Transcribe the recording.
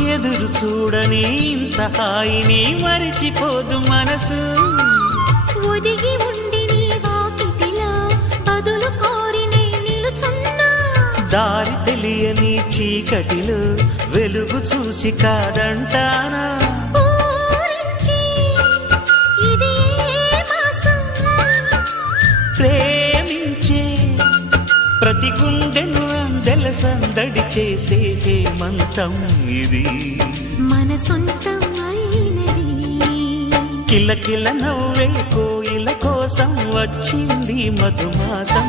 రోజు చూడని ఇంత హాయిని మరిచిపోదు మనసు. ఒదిగి ఉండి నీ వాకిటిలో బదులు కోరి నిలుచున్నా. దారి తెలియని చీకటిలో వెలుగు చూసి కాదంటానా? ప్రేమించే ప్రతి సందడి చేసే హేమంతం ఇది. మన సొంతం కిలకిల నవ్వే కోయిల కోసం వచ్చింది మధుమాసం.